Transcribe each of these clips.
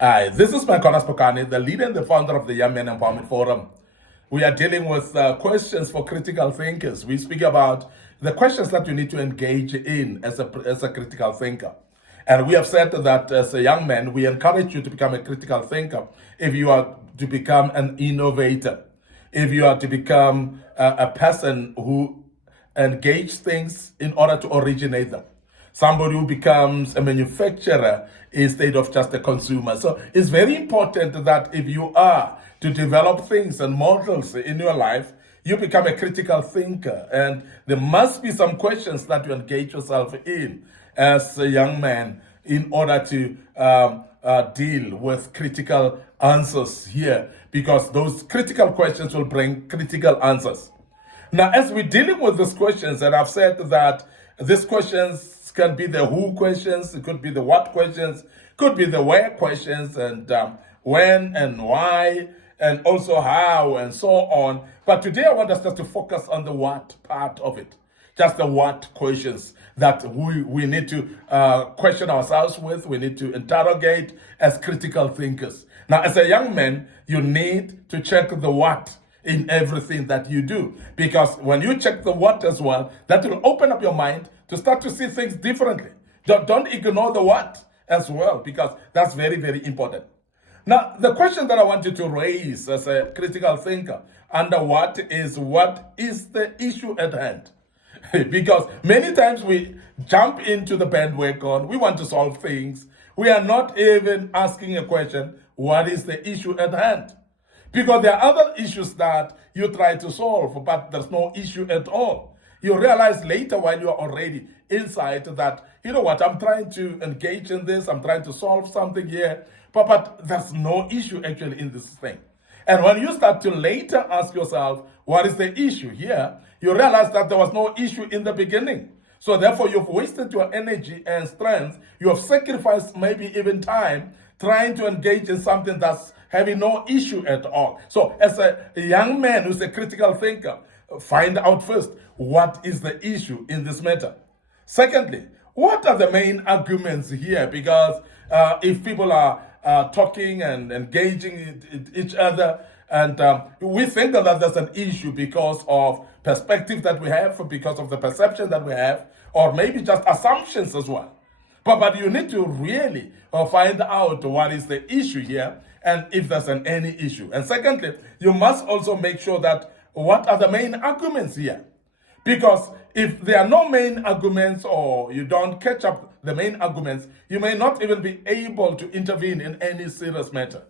Hi, this is Micornus Phokane, the leader and the founder of the Young Men Empowerment Forum. We are dealing with questions for critical thinkers. We speak about the questions that you need to engage in as a critical thinker. And we have said that as a young man, we encourage you to become a critical thinker if you are to become an innovator, if you are to become a person who engages things in order to originate them. Somebody who becomes a manufacturer instead of just a consumer. So it's very important that if you are to develop things and models in your life, you become a critical thinker. And there must be some questions that you engage yourself in as a young man in order to deal with critical answers here, because those critical questions will bring critical answers. Now, as we're dealing with these questions, and I've said that these questions can be the who questions, it could be the what questions, could be the where questions, and when and why, and also how, and so on. But today I want us just to focus on the what part of it. Just the what questions that we need to question ourselves with, we need to interrogate as critical thinkers. Now, as a young man, you need to check the what in everything that you do. Because when you check the what as well, that will open up your mind to start to see things differently. Don't ignore the what as well, because that's very, very important. Now, the question that I want you to raise as a critical thinker under what is the issue at hand? Because many times we jump into the bandwagon, we want to solve things. We are not even asking a question, what is the issue at hand? Because there are other issues that you try to solve, but there's no issue at all. You realize later while you're already inside that, you know what, I'm trying to engage in this, I'm trying to solve something here, but there's no issue actually in this thing. And when you start to later ask yourself, what is the issue here? You realize that there was no issue in the beginning. So therefore, you've wasted your energy and strength. You have sacrificed maybe even time trying to engage in something that's having no issue at all. So as a young man who's a critical thinker, find out first, what is the issue in this matter? Secondly, what are the main arguments here? Because if people are talking and engaging each other, and we think that there's an issue because of perspective that we have, because of the perception that we have, or maybe just assumptions as well. But you need to really find out what is the issue here and if there's any issue. And secondly, you must also make sure that what are the main arguments here? Because if there are no main arguments or you don't catch up the main arguments, you may not even be able to intervene in any serious matter.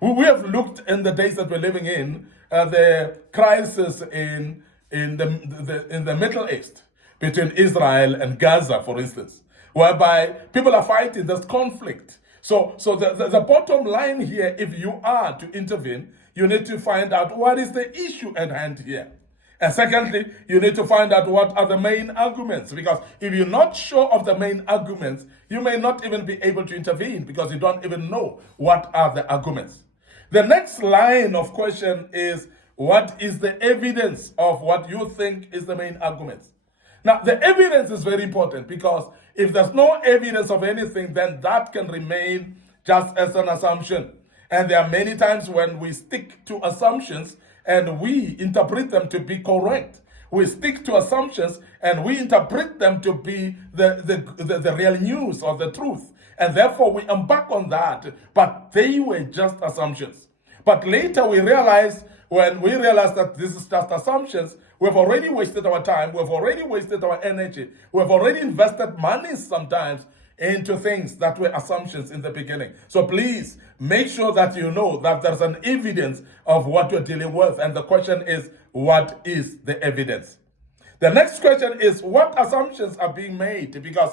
We have looked in the days that we're living in, the crisis in the Middle East between Israel and Gaza, for instance, whereby people are fighting, there's conflict. So the bottom line here, if you are to intervene, you need to find out what is the issue at hand here. And secondly, you need to find out what are the main arguments, because if you're not sure of the main arguments, you may not even be able to intervene because you don't even know what are the arguments. The next line of question is, what is the evidence of what you think is the main arguments? Now, the evidence is very important, because if there's no evidence of anything, then that can remain just as an assumption. And there are many times when we stick to assumptions and we interpret them to be correct. We stick to assumptions and we interpret them to be the real news or the truth. And therefore we embark on that, but they were just assumptions. But later we realize, when we realize that this is just assumptions, we've already wasted our time, we've already wasted our energy, we've already invested money sometimes into things that were assumptions in the beginning. So please make sure that you know that there's an evidence of what you're dealing with. And the question is, what is the evidence? The next question is, what assumptions are being made? Because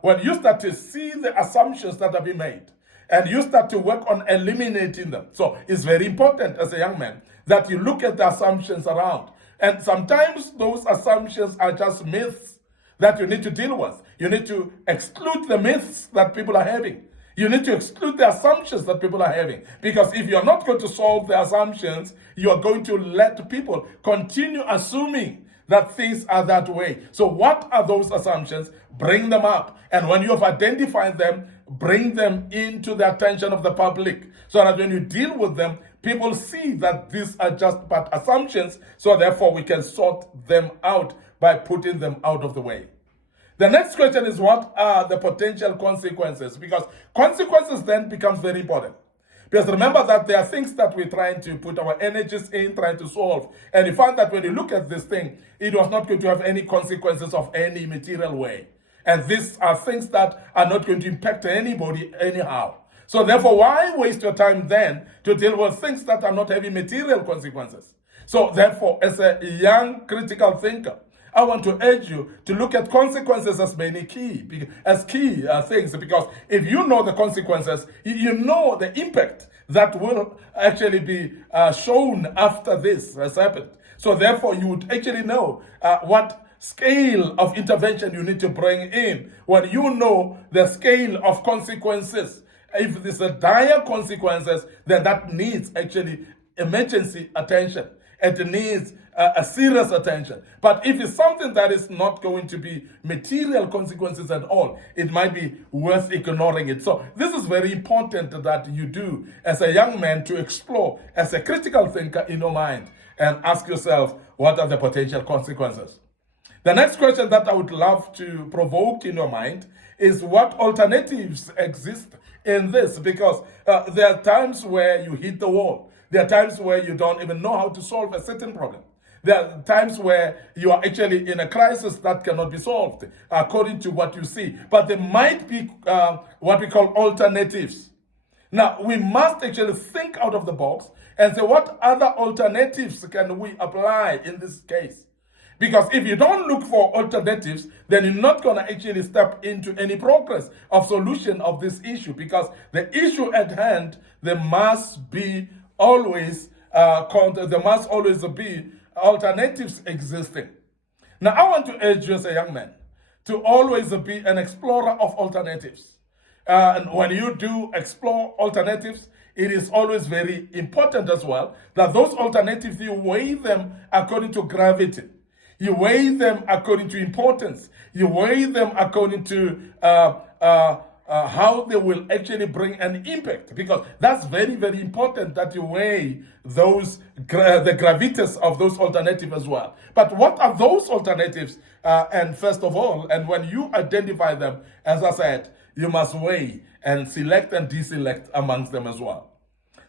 when you start to see the assumptions that are being made, and you start to work on eliminating them. So it's very important as a young man that you look at the assumptions around. And sometimes those assumptions are just myths that you need to deal with. You need to exclude the myths that people are having. You need to exclude the assumptions that people are having. Because if you're not going to solve the assumptions, you're going to let people continue assuming that things are that way. So what are those assumptions? Bring them up. And when you have identified them, bring them into the attention of the public, so that when you deal with them, people see that these are just but assumptions, so therefore we can sort them out by putting them out of the way. The next question is, what are the potential consequences? Because consequences then becomes very important. Because remember that there are things that we're trying to put our energies in, trying to solve. And you find that when you look at this thing, it was not going to have any consequences of any material way. And these are things that are not going to impact anybody anyhow. So therefore, why waste your time then to deal with things that are not having material consequences? So therefore, as a young critical thinker, I want to urge you to look at consequences as key things, because if you know the consequences, you know the impact that will actually be shown after this has happened. So therefore, you would actually know what scale of intervention you need to bring in when you know the scale of consequences. If there's a dire consequences, then that needs actually emergency attention. It needs a serious attention. But if it's something that is not going to be material consequences at all, it might be worth ignoring it. So this is very important that you do as a young man, to explore as a critical thinker in your mind and ask yourself, what are the potential consequences? The next question that I would love to provoke in your mind is, what alternatives exist in this? Because there are times where you hit the wall. There are times where you don't even know how to solve a certain problem. There are times where you are actually in a crisis that cannot be solved according to what you see. But there might be what we call alternatives. Now, we must actually think out of the box and say, what other alternatives can we apply in this case? Because if you don't look for alternatives, then you're not going to actually step into any progress of solution of this issue. Because the issue at hand, there must always be alternatives existing. Now, I want to urge you as a young man to always be an explorer of alternatives. And when you do explore alternatives, it is always very important as well that those alternatives, you weigh them according to gravity. You weigh them according to importance. You weigh them according to how they will actually bring an impact, because that's very, very important that you weigh the gravitas of those alternatives as well. But what are those alternatives? And first of all, and when you identify them, as I said, you must weigh and select and deselect amongst them as well.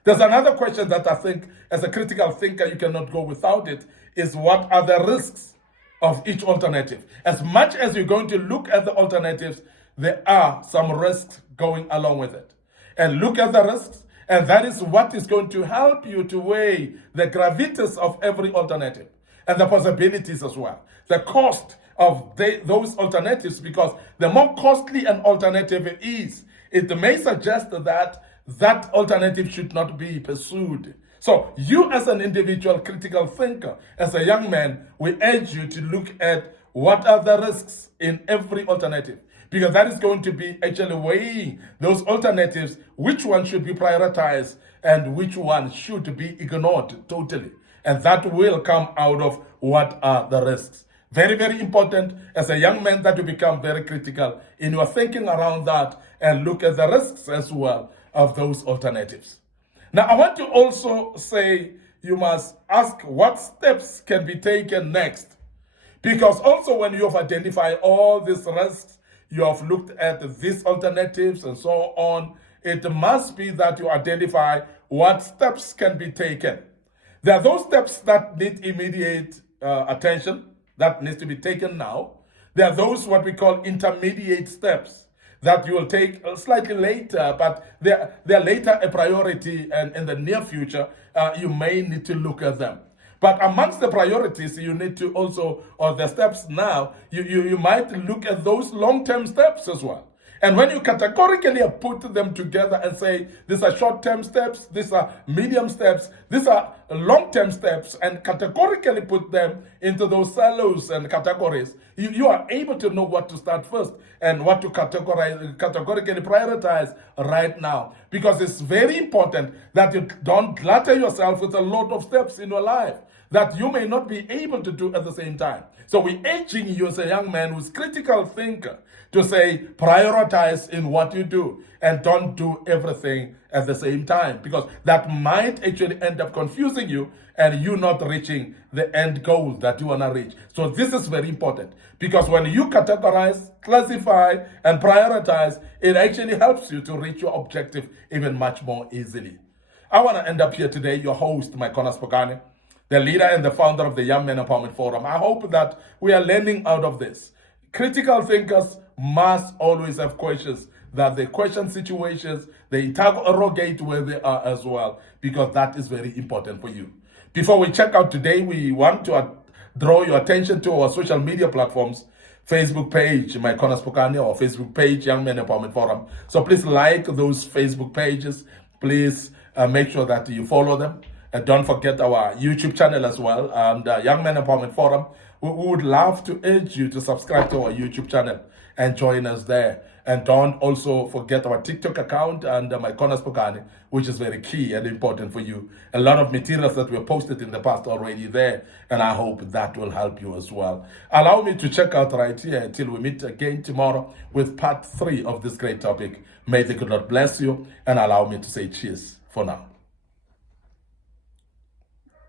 There's another question that I think, as a critical thinker, you cannot go without it, is, what are the risks of each alternative? As much as you're going to look at the alternatives, there are some risks going along with it. And look at the risks, and that is what is going to help you to weigh the gravitas of every alternative and the possibilities as well. The cost of those alternatives, because the more costly an alternative is, it may suggest that that alternative should not be pursued. So you, as an individual critical thinker, as a young man, we urge you to look at what are the risks in every alternative, because that is going to be actually weighing those alternatives, which one should be prioritized and which one should be ignored totally. And that will come out of what are the risks. Very, very important as a young man that you become very critical in your thinking around that and look at the risks as well of those alternatives. Now, I want to also say you must ask what steps can be taken next. Because also when you have identified all these risks, you have looked at these alternatives and so on, it must be that you identify what steps can be taken. There are those steps that need immediate attention, that needs to be taken now. There are those what we call intermediate steps that you will take slightly later, but they're later a priority, and in the near future, you may need to look at them. But amongst the priorities, you need to also, or the steps now, you might look at those long-term steps as well. And when you categorically put them together and say, these are short-term steps, these are medium steps, these are long-term steps, and categorically put them into those silos and categories, you are able to know what to start first and what to categorically prioritize right now. Because it's very important that you don't clutter yourself with a lot of steps in your life that you may not be able to do at the same time. So we're urging you as a young man who's critical thinker to say, prioritize in what you do. and don't do everything at the same time, because that might actually end up confusing you and you not reaching the end goal that you want to reach. So this is very important, because when you categorize, classify, and prioritize, it actually helps you to reach your objective even much more easily. I want to end up here today, your host, Micornus Phokane, the leader and the founder of the Young Men Empowerment Forum. I hope that we are learning out of this. Critical thinkers must always have questions, that they question situations, they interrogate where they are as well, because that is very important for you. Before we check out today, we want to draw your attention to our social media platforms. Facebook page, Micornus Phokane, or Facebook page, Young Men Empowerment Forum. So please like those Facebook pages. Please make sure that you follow them. And don't forget our YouTube channel as well, and Young Men Empowerment Forum. We would love to urge you to subscribe to our YouTube channel and join us there. And don't also forget our TikTok account and Micornus Phokane, which is very key and important for you. A lot of materials that were posted in the past already there, and I hope that will help you as well. Allow me to check out right here until we meet again tomorrow with part 3 of this great topic. May the good Lord bless you, and allow me to say cheers for now.